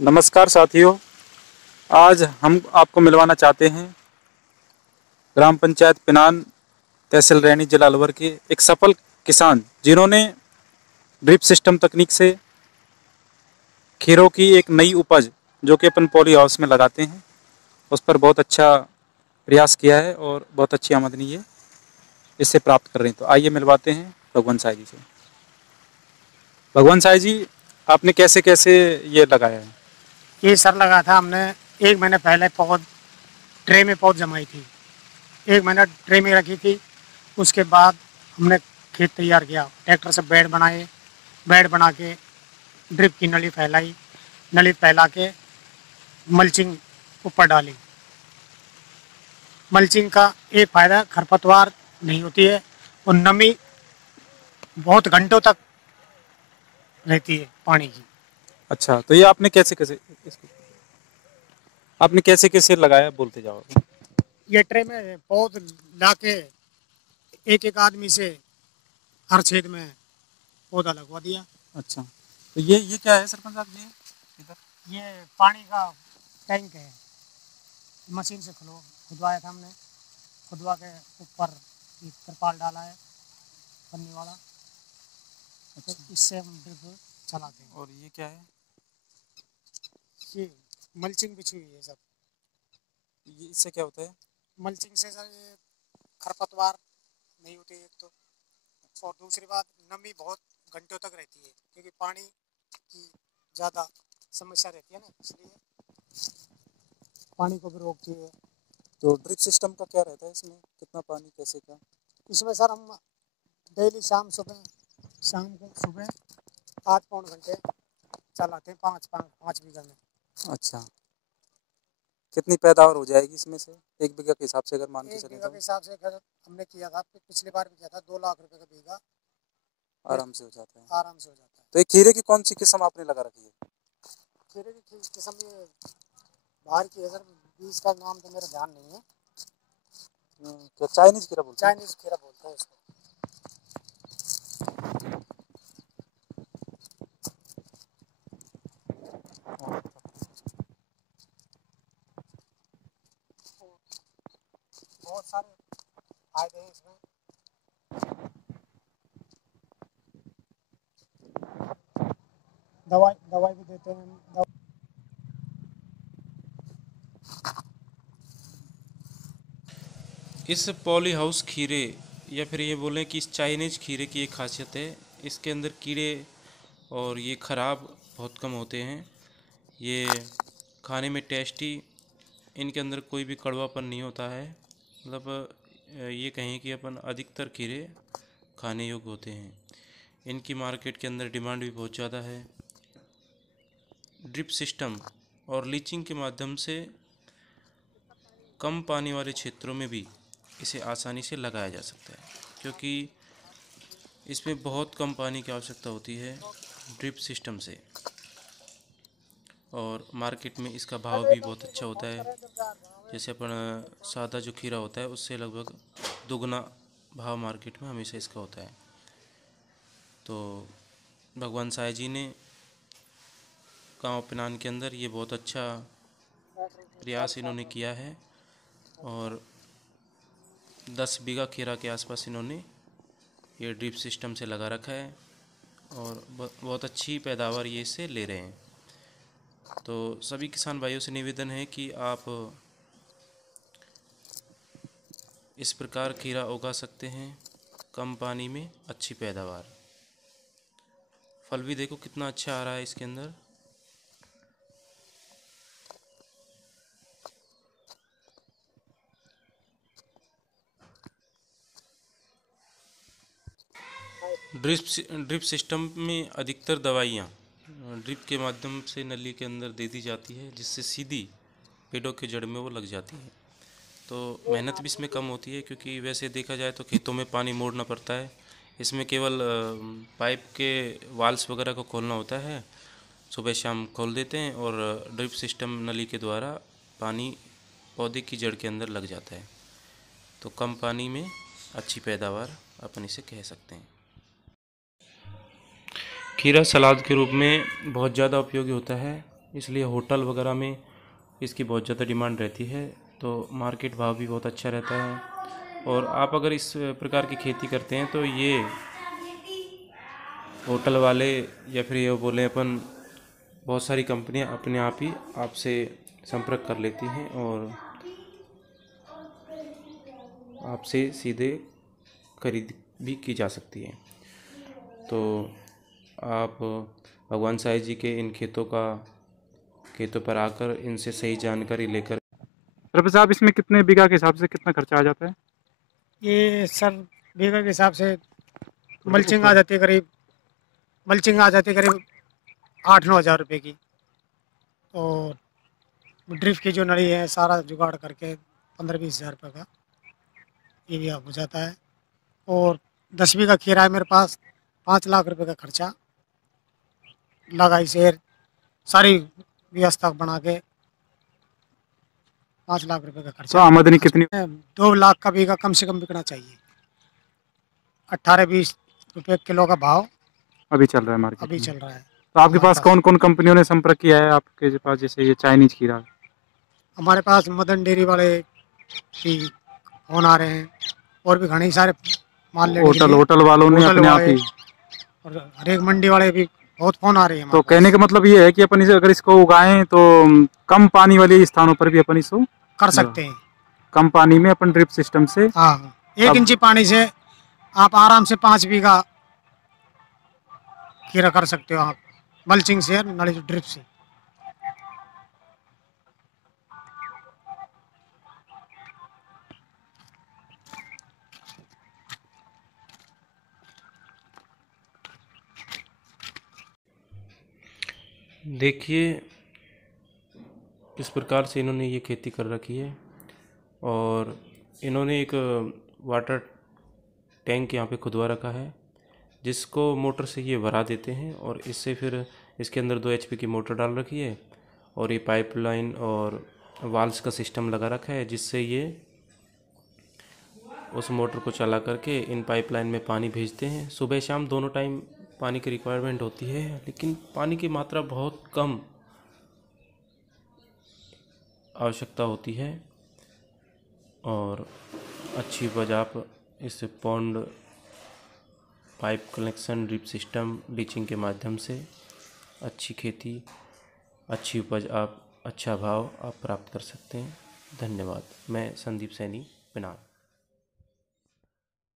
नमस्कार साथियों। आज हम आपको मिलवाना चाहते हैं ग्राम पंचायत पिनान, तहसील रैनी, जिला अलवर के एक सफल किसान जिन्होंने ड्रिप सिस्टम तकनीक से खीरों की एक नई उपज जो कि अपन पॉली हाउस में लगाते हैं उस पर बहुत अच्छा प्रयास किया है और बहुत अच्छी आमदनी ये इससे प्राप्त कर रहे हैं। तो आइए मिलवाते हैं भगवंत साई जी से। भगवंत साई जी, आपने कैसे कैसे ये लगाया है? ये सर लगा था हमने 1 महीने पहले पौध ट्रे में पौध जमाई थी। 1 महीना ट्रे में रखी थी। उसके बाद हमने खेत तैयार किया, ट्रैक्टर से बेड बनाए, बेड बना के ड्रिप की नली फैलाई, नली फैला के मल्चिंग ऊपर डाली। मल्चिंग का एक फ़ायदा, खरपतवार नहीं होती है और नमी बहुत घंटों तक रहती है पानी की। अच्छा, तो ये आपने कैसे कैसे लगाया, बोलते जाओ। ये ट्रे में पौध ला के एक एक आदमी से हर छेद में पौधा लगवा दिया। अच्छा, तो ये क्या है सरपंच साहब जी? इधर ये पानी का टैंक है, मशीन से खुदवाया था हमने। खुदवा के ऊपर एक तिरपाल डाला है पन्नी वाला। अच्छा, तो इससे हम ड्रिप चलाते हैं। और ये क्या है? ये मल्चिंग बिछी हुई है सब। ये इससे क्या होता है? मल्चिंग से सर ये खरपतवार नहीं होती एक तो, और दूसरी बात नमी बहुत घंटों तक रहती है क्योंकि पानी की ज़्यादा समस्या रहती है ना, इसलिए पानी को भी रोकती है। तो ड्रिप सिस्टम का क्या रहता है इसमें, कितना पानी कैसे का? इसमें सर हम डेली शाम को सुबह 8 पौन घंटे चलाते हैं, 5 बीघा में। अच्छा, कितनी पैदावार हो जाएगी इसमें से एक बीघा के हिसाब से, अगर मान के एक चले बीघा तो? के हिसाब से अगर हमने किया था, पिछली बार भी किया था, 2 लाख रुपए का बीघा आराम से हो जाता है। आराम से हो जाता है। तो ये खीरे की कौन सी किस्म आपने लगा रखी है? खीरे की किस्म ये बाहर की है सर, बीज का नाम तो मेरा ध्यान नहीं है। क्या चाइनीज खीरा बोलते हैं? चाइनीज खीरा बोलते हैं इसको। बहुत सारे फायदे हैं इसमें। दवाई दवाई भी देते हैं। इस पॉली हाउस खीरे, या फिर ये बोलें कि इस चाइनीज खीरे की एक खासियत है, इसके अंदर कीड़े और ये ख़राब बहुत कम होते हैं। ये खाने में टेस्टी, इनके अंदर कोई भी कड़वापन नहीं होता है। मतलब ये कहें कि अपन अधिकतर खीरे खाने योग्य होते हैं। इनकी मार्केट के अंदर डिमांड भी बहुत ज़्यादा है। ड्रिप सिस्टम और लीचिंग के माध्यम से कम पानी वाले क्षेत्रों में भी इसे आसानी से लगाया जा सकता है, क्योंकि इसमें बहुत कम पानी की आवश्यकता होती है ड्रिप सिस्टम से। और मार्केट में इसका भाव भी बहुत अच्छा होता है। जैसे अपन सादा जो खीरा होता है उससे लगभग दुगना भाव मार्केट में हमेशा इसका होता है। तो भगवान साई जी ने गांव पिनान के अंदर ये बहुत अच्छा प्रयास इन्होंने किया है और 10 बीघा खीरा के आसपास इन्होंने ये ड्रिप सिस्टम से लगा रखा है और बहुत अच्छी पैदावार ये इससे ले रहे हैं। तो सभी किसान भाइयों से निवेदन है कि आप इस प्रकार खीरा उगा सकते हैं, कम पानी में अच्छी पैदावार। फल भी देखो कितना अच्छा आ रहा है इसके अंदर। ड्रिप सिस्टम में अधिकतर दवाइयाँ ड्रिप के माध्यम से नली के अंदर दे दी जाती है, जिससे सीधी पेड़ों के जड़ में वो लग जाती है। तो मेहनत भी इसमें कम होती है, क्योंकि वैसे देखा जाए तो खेतों में पानी मोड़ना पड़ता है। इसमें केवल पाइप के वाल्स वगैरह को खोलना होता है, सुबह शाम खोल देते हैं और ड्रिप सिस्टम नली के द्वारा पानी पौधे की जड़ के अंदर लग जाता है। तो कम पानी में अच्छी पैदावार अपन इसे कह सकते हैं। खीरा सलाद के रूप में बहुत ज़्यादा उपयोगी होता है। इसलिए होटल वगैरह में इसकी बहुत ज़्यादा डिमांड रहती है, तो मार्केट भाव भी बहुत अच्छा रहता है। और आप अगर इस प्रकार की खेती करते हैं तो ये होटल वाले या फिर ये बोलें अपन, बहुत सारी कंपनियां अपने आप ही आपसे संपर्क कर लेती हैं और आपसे सीधे खरीद भी की जा सकती है। तो आप भगवान साई जी के इन खेतों पर आकर इनसे सही जानकारी लेकर। रफी साहब, इसमें कितने बीघा के हिसाब से कितना खर्चा आ जाता है? ये सर बीघा के हिसाब से मल्चिंग आ जाती है करीब 8-9 हज़ार रुपये की। और ड्रिप की जो नली है सारा जुगाड़ करके 15-20 हज़ार रुपये का ये भी हो जाता है। और 10 बीघा खीरा है मेरे पास, 5 लाख रुपए का खर्चा लगा इसे सारी व्यवस्था बना के 5 लाख रुपए का तो खर्चा। आमदनी कितनी? 2 लाख का बीघा कम से कम बिकना चाहिए। 18-20 रुपये किलो का भाव अभी चल रहा है मार्केट अभी में। चल रहा है। तो आपके हमारे पास कौन कौन कंपनियों ने संपर्क किया है आपके पास, जैसे ये चाइनीज खीरा? हमारे पास मदन डेयरी वाले भी फोन आ रहे हैं और भी घने सारे माल लेने के लिए होटल वालों ने होटल अपने आप वाले ही। और हर एक मंडी वाले भी बहुत फोन आ रहे हैं तो हमारे कहने पास। का मतलब ये है कि अपन इसे अगर इसको उगाएं तो कम पानी वाले स्थानों पर भी अपन इसको कर सकते हैं। कम पानी में अपन ड्रिप सिस्टम से। हाँ, 1 अब- इंची पानी से आप आराम से 5 बीघा खीरा कर सकते हो आप, मल्चिंग से, नली ड्रिप से। देखिए किस प्रकार से इन्होंने ये खेती कर रखी है। और इन्होंने एक वाटर टैंक यहाँ पे खुदवा रखा है, जिसको मोटर से ये भरा देते हैं और इससे फिर इसके अंदर 2 HP की मोटर डाल रखी है और ये पाइपलाइन और वाल्व्स का सिस्टम लगा रखा है, जिससे ये उस मोटर को चला करके इन पाइपलाइन में पानी भेजते हैं। सुबह शाम दोनों टाइम पानी की रिक्वायरमेंट होती है, लेकिन पानी की मात्रा बहुत कम आवश्यकता होती है और अच्छी उपज आप इस pond pipe connection, drip system, leaching के माध्यम से अच्छी खेती, अच्छी उपज, आप अच्छा भाव आप प्राप्त कर सकते हैं। धन्यवाद। मैं संदीप सैनी, पिनाक।